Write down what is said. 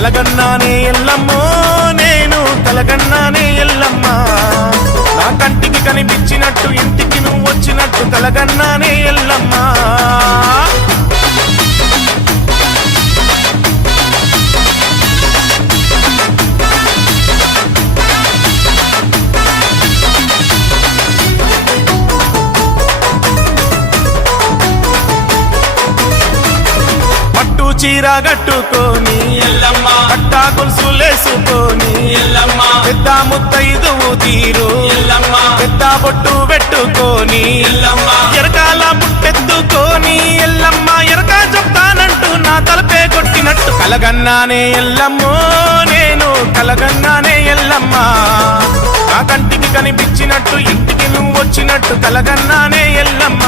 కలగన్నానే ఎల్లమ్మో నేను కలగన్నానే ఎల్లమ్మ నా కంటికి కనిపించినట్టు ఇంటికి నువ్వు వచ్చినట్టు కలగన్నానే ఎల్లమ్మ చీర కట్టుకొని ఎల్లమ్మ పట్టా గొలుసులేసుకొని ఎల్లమ్మ పెద్ద ముత్తైదువు తీరు ఎల్లమ్మ పెద్ద బొట్టు పెట్టుకొని ఎల్లమ్మ ఎరకాల ముట్టెత్తుకొని ఎల్లమ్మ ఎరకా చెప్తానంటూ నా తలపే కొట్టినట్టు కలగన్నానే ఎల్లమ్మో నేను కలగన్నానే ఎల్లమ్మ నా కంటికి కనిపించినట్టు ఇంటికి నువ్వు వచ్చినట్టు కలగన్నానే ఎల్లమ్మ